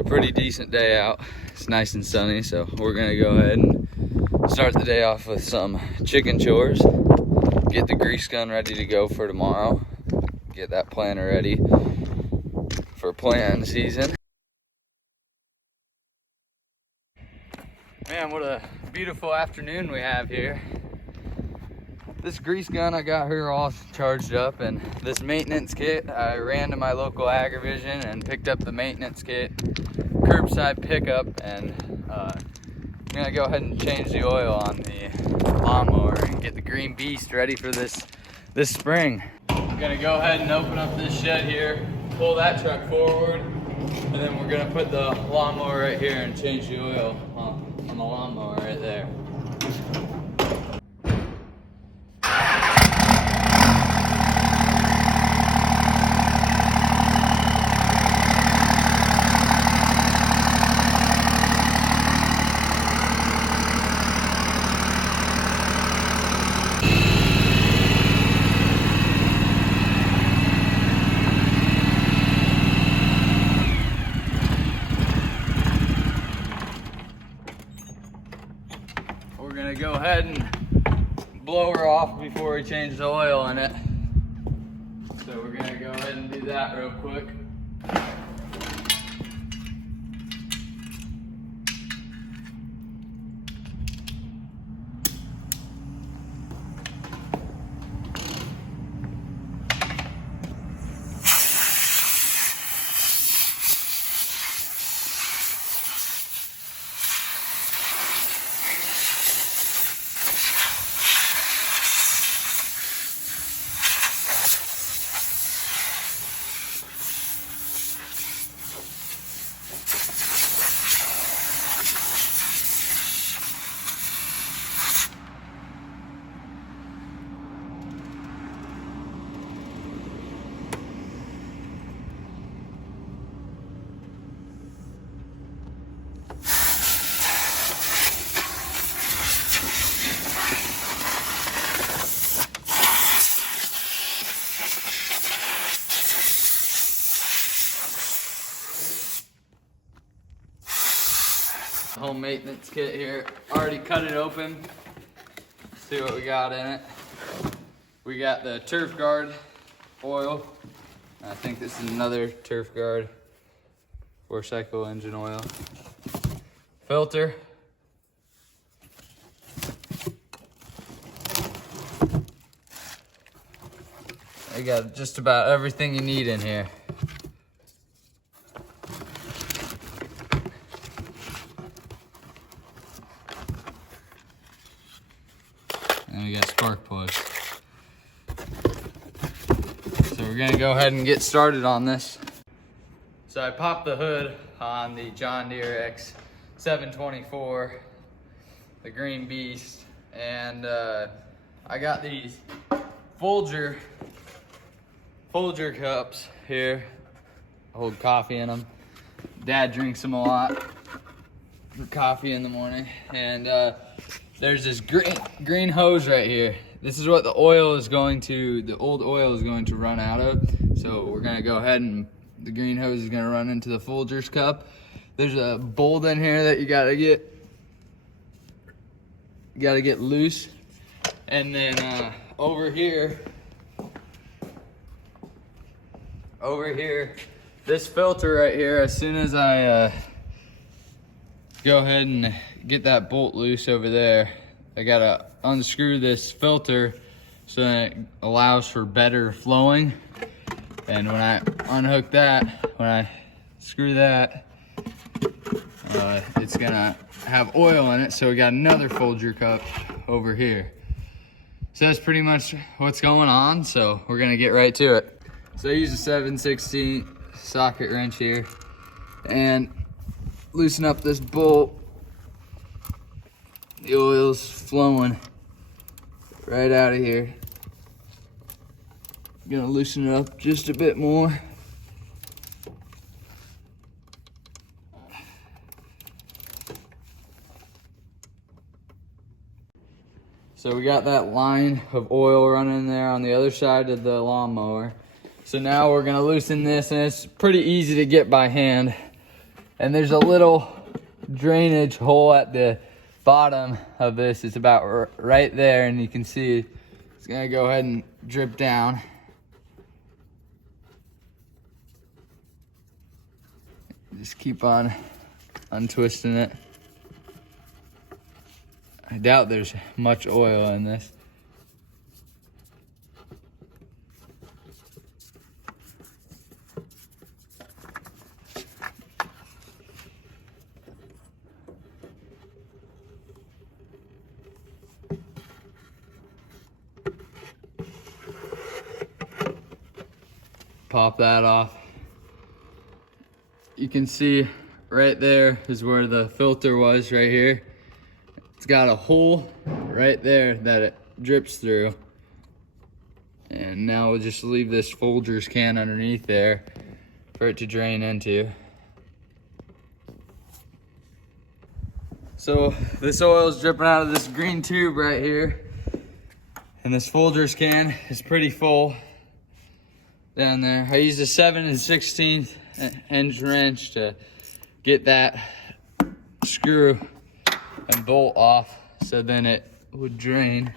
A pretty decent day out. It's nice and sunny, so we're gonna go ahead and start the day off with some chicken chores. Get the grease gun ready to go for tomorrow. Get that planter ready for planting season. Man, what a beautiful afternoon we have here. This grease gun, I got her all charged up, and this maintenance kit, I ran to my local Agrivision and picked up the maintenance kit, curbside pickup, and I'm gonna go ahead and change the oil on the lawnmower and get the Green Beast ready for this spring. I'm gonna go ahead and open up this shed here, pull that truck forward, and then we're gonna put the lawnmower right here and change the oil on the lawnmower right there. We're gonna go ahead and blow her off before we change the oil in it. So we're gonna go ahead and do that real quick. Home maintenance kit here. Already cut it open. See what we got in it. We got the Turf Guard oil. I think this is another Turf Guard 4-cycle engine oil. Filter. I got just about everything you need in here. And we got spark plugs. So we're gonna go ahead and get started on this. So I popped the hood on the John Deere X724, the Green Beast, and I got these Folger cups here. Hold coffee in them. Dad drinks them a lot for coffee in the morning, and there's this green hose right here. This is what the old oil is going to run out of. So we're gonna go ahead and the green hose is gonna run into the Folgers cup. There's a bolt in here that you gotta get loose. And then over here, this filter right here, as soon as I go ahead and get that bolt loose over there, I gotta unscrew this filter so that it allows for better flowing. And when I unhook that, when I screw that, it's gonna have oil in it. So we got another Folger cup over here. So that's pretty much what's going on. So we're gonna get right to it. So I use a 7/16 socket wrench here and loosen up this bolt. The oil's flowing right out of here. Gonna loosen it up just a bit more. So we got that line of oil running there on the other side of the lawnmower. So now we're gonna loosen this, and it's pretty easy to get by hand. And there's a little drainage hole at the bottom of this. It's about right there, and you can see it's gonna go ahead and drip down. Just keep on untwisting it. I doubt there's much oil in this. Pop that off. You can see right there is where the filter was, right here. It's got a hole right there that it drips through. And now we'll just leave this Folgers can underneath there for it to drain into. So this oil is dripping out of this green tube right here. And this Folgers can is pretty full down there. I used a 7 16 inch wrench to get that screw and bolt off so then it would drain.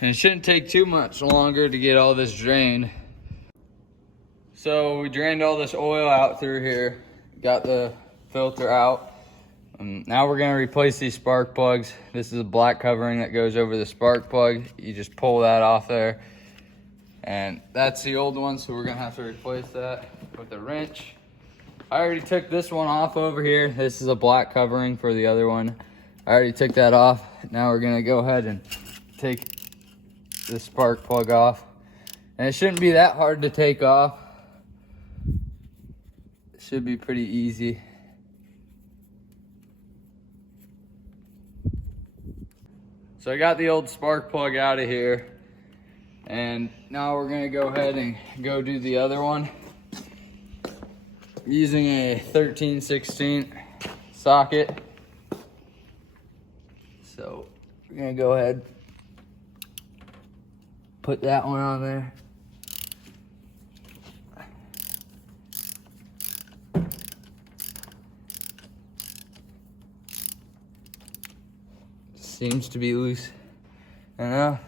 And it shouldn't take too much longer to get all this drained. So we drained all this oil out through here, got the filter out. Now we're gonna replace these spark plugs. This is a black covering that goes over the spark plug. You just pull that off there. And that's the old one, so we're gonna have to replace that with a wrench. I already took this one off over here. This is a black covering for the other one. I already took that off. Now we're gonna go ahead and take the spark plug off. And it shouldn't be that hard to take off. It should be pretty easy. So I got the old spark plug out of here. And now we're gonna go ahead and go do the other one. I'm using a 13/16 socket. So we're gonna go ahead, put that one on there. Seems to be loose enough.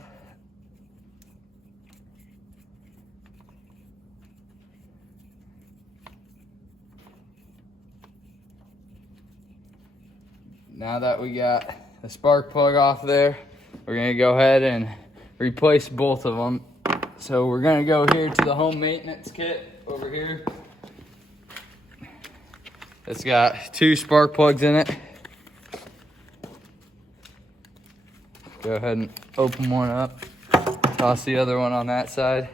Now that we got the spark plug off there, we're gonna go ahead and replace both of them. So we're gonna go here to the home maintenance kit over here. It's got 2 spark plugs in it. Go ahead and open one up, toss the other one on that side.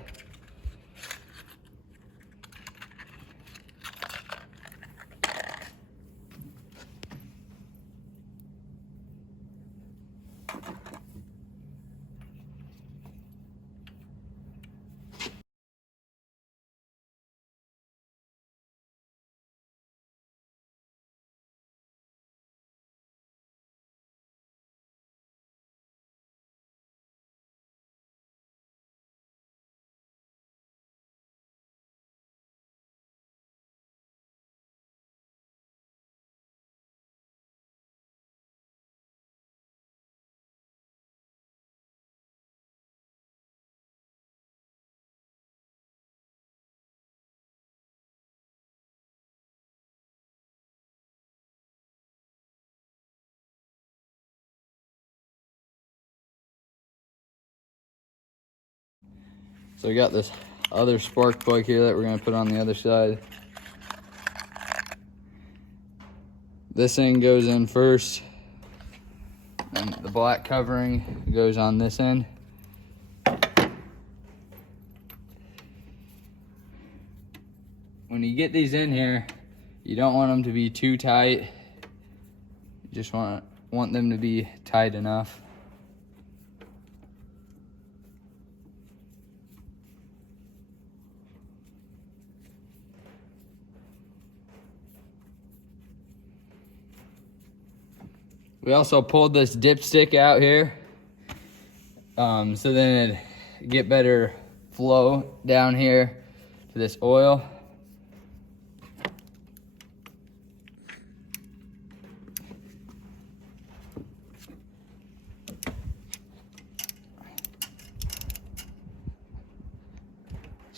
So we got this other spark plug here that we're gonna put on the other side. This end goes in first, and the black covering goes on this end. When you get these in here, you don't want them to be too tight. You just want them to be tight enough. We also pulled this dipstick out here, so then it'd get better flow down here to this oil.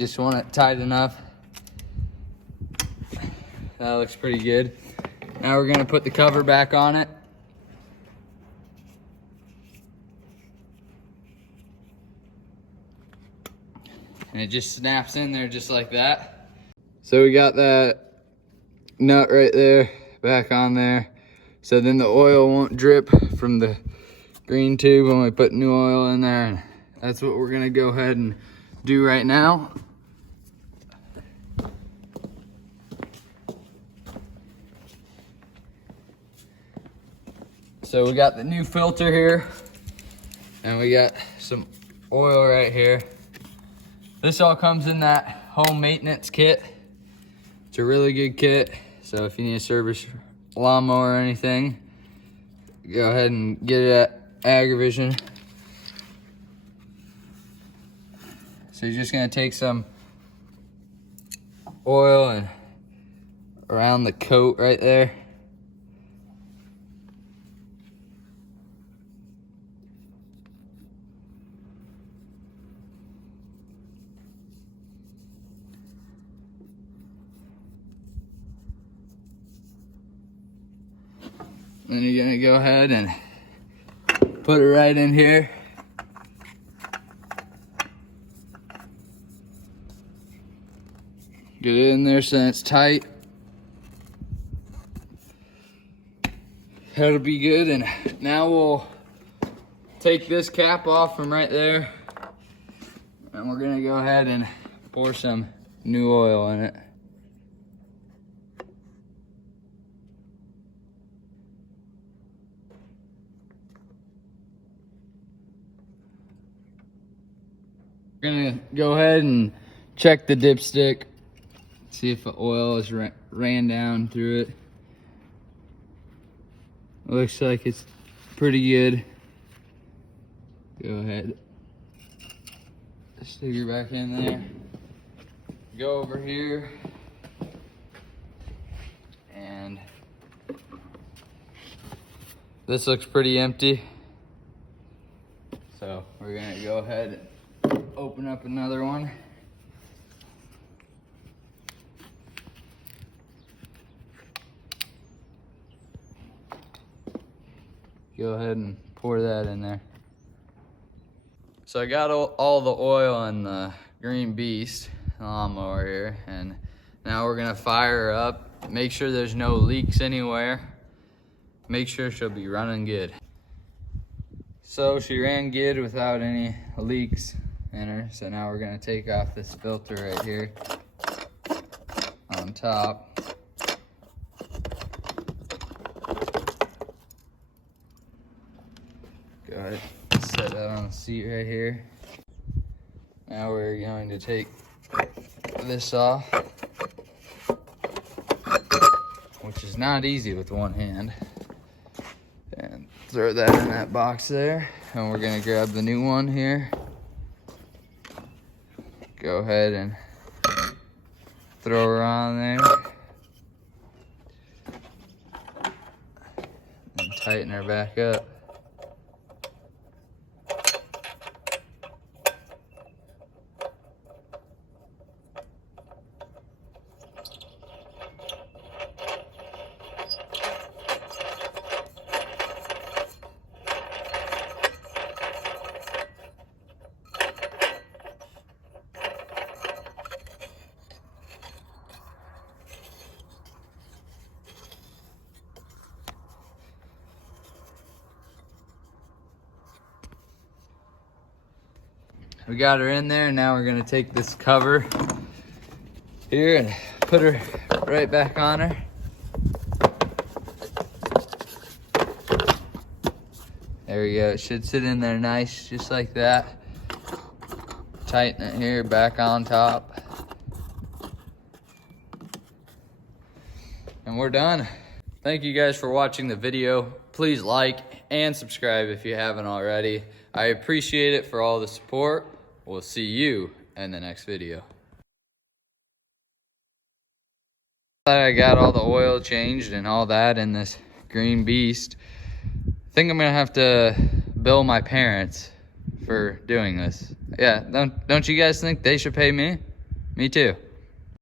Just want it tight enough. That looks pretty good. Now we're gonna put the cover back on it. And it just snaps in there just like that. So we got that nut right there, back on there. So then the oil won't drip from the green tube when we put new oil in there. And that's what we're gonna go ahead and do right now. So we got the new filter here, and we got some oil right here. This all comes in that home maintenance kit. It's a really good kit. So if you need to service lawnmower or anything, go ahead and get it at AgriVision. So you're just gonna take some oil and around the coat right there. Then you're gonna go ahead and put it right in here. Get it in there so it's tight. That'll be good. And now we'll take this cap off from right there, and we're gonna go ahead and pour some new oil in it. We're gonna go ahead and check the dipstick, see if the oil is ran down through it. Looks like it's pretty good. Go ahead, stick her back in there. Go over here, and this looks pretty empty. So we're gonna go ahead and open up another one. Go ahead and pour that in there. So I got all the oil in the Green Beast lawnmower here, and now we're gonna fire her up. Make sure there's no leaks anywhere. Make sure she'll be running good. So she ran good without any leaks in her. So now we're gonna take off this filter right here on top. Go ahead, set that on the seat right here. Now we're going to take this off, which is not easy with one hand, and throw that in that box there. And we're gonna grab the new one here. Go ahead and throw her on there and tighten her back up. We got her in there. Now we're gonna take this cover here and put her right back on her. There we go. It should sit in there nice, just like that. Tighten it here, back on top. And we're done. Thank you guys for watching the video. Please like and subscribe if you haven't already. I appreciate it for all the support. We'll see you in the next video. I got all the oil changed and all that in this Green Beast. I think I'm gonna have to bill my parents for doing this. Yeah, don't you guys think they should pay me? Me too.